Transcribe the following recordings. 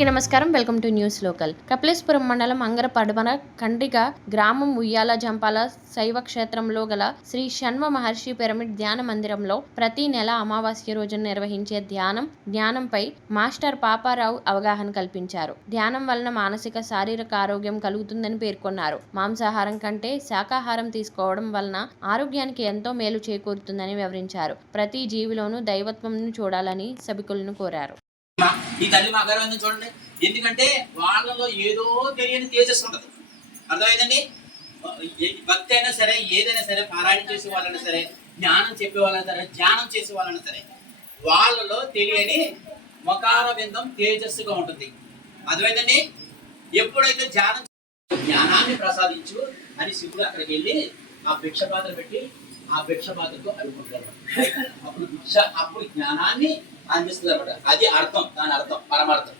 అందరికీ నమస్కారం. Welcome to news local. Kapileswaram మండలం అంగర పడమర కండ్రిగ గ్రామం ఉయ్యాల జంపాల శైవ క్షేత్రంలో గల శ్రీ షణ్మ మహర్షి పిరమిడ్ ధ్యాన మందిరంలో ప్రతి నెల అమావాస్య రోజున నిర్వహించే ధ్యానంపై మాస్టర్ పాపారావు అవగాహన కల్పించారు. ధ్యానం వలన మానసిక శారీరక ఆరోగ్యం కలుగుతుందని పేర్కొన్నారు. మాంసాహారం కంటే శాకాహారం తీసుకోవడం వలన ఆరోగ్యానికి ఎంతో మేలు చేకూరుతుందని వివరించారు. ప్రతి జీవిలోనూ దైవత్వంను చూడాలని సభికులను కోరారు. ఈ తల్లి మా గర్వం చూడండి, ఎందుకంటే వాళ్ళలో ఏదో తెలియని తేజస్సు ఉండదు. అర్థమైందండి. భక్తి అయినా సరే, ఏదైనా సరే, పారాయణ చేసే వాళ్ళైనా సరే, జ్ఞానం చెప్పే వాళ్ళైనా సరే, ధ్యానం చేసే వాళ్ళైనా సరే, వాళ్ళలో తెలియని మకార బిందం తేజస్సుగా ఉంటుంది. అర్థమైందండి. ఎప్పుడైతే జ్ఞానాన్ని ప్రసాదించు అని శివుడు అక్కడికి వెళ్ళి ఆ భిక్ష పాత్ర పెట్టి ఆ భిక్ష పాత్రకు అడుగుకుంటారు. అప్పుడు జ్ఞానాన్ని అందిస్తుంది అనమాట. అది అర్థం, దాని అర్థం పరమార్థం.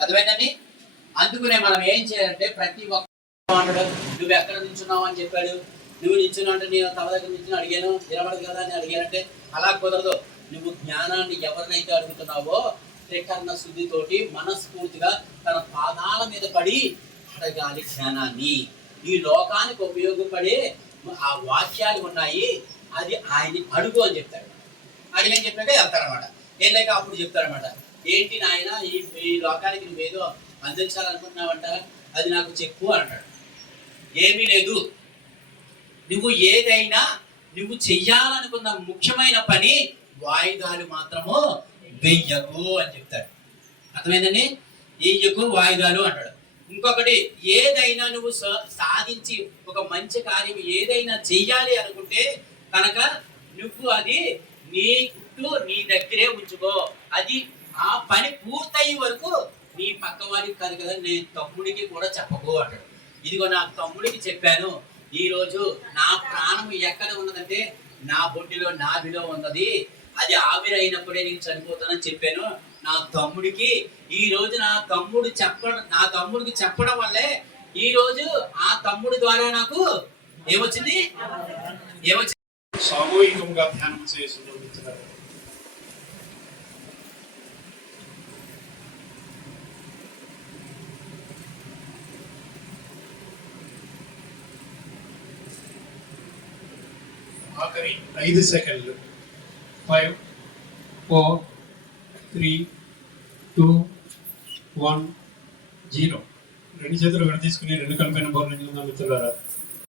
అర్థమైందండి. అందుకనే మనం ఏం చేయాలంటే ప్రతి ఒక్క నువ్వు ఎక్కడ నిల్చున్నావు అని చెప్పాడు. నువ్వు నిల్చున్నావు అంటే నేను తమ దగ్గర నిల్చుని అడిగాను, నిలబడదు కదా అని అడిగానంటే అలా కుదరదు. నువ్వు జ్ఞానాన్ని ఎవరినైతే అడుగుతున్నావో త్రికరణ శుద్ధితోటి మనస్ఫూర్తిగా తన పాదాల మీద పడి అడగాలి జ్ఞానాన్ని. ఈ లోకానికి ఉపయోగపడే ఆ వాక్యాలు ఉన్నాయి, అది ఆయన్ని అడుగు అని చెప్తాడు. అడిగని చెప్పాక వెళ్తారనమాట. ఏం లేక అప్పుడు చెప్తారనమాట, ఏంటి నాయన ఈ లోకానికి నువ్వేదో అందించాలనుకుంటున్నావంట, అది నాకు చెప్పు అంటాడు. ఏమీ లేదు, నువ్వు ఏదైనా నువ్వు చెయ్యాలనుకున్న ముఖ్యమైన పని వాయిదాలు మాత్రము వెయ్యకు అని చెప్తాడు. అర్థమైందండి. వెయ్యకు వాయిదాలు అంటాడు. ఇంకొకటి, ఏదైనా నువ్వు సాధించి ఒక మంచి కార్యం ఏదైనా చెయ్యాలి అనుకుంటే కనుక నువ్వు అది నీ దగ్గరే ఉంచుకో. అది ఆ పని పూర్తయ్యే వరకు నీ పక్క వారికి కాదు కదా, నేను తమ్ముడికి కూడా చెప్పకు అంటాడు. ఇదిగో నా తమ్ముడికి చెప్పాను, ఈ రోజు నా ప్రాణం ఎక్కడ ఉన్నదంటే నా బొడ్డిలో నాభిలో ఉన్నది, అది ఆవిరైనప్పుడే నేను చనిపోతానని చెప్పాను నా తమ్ముడికి. ఈ రోజు నా తమ్ముడికి చెప్పడం వల్లే ఈ రోజు ఆ తమ్ముడి ద్వారా నాకు ఏమొచ్చింది. సామూహికంగా ధ్యానం చేస్తున్నారు. ఆఖరి 5 సెకండ్లు. 5 4 3 2 1 0. రెండు చేతులు విడదీసుకుని రెండు కలిపిన బోర్లు మిత్రులారా.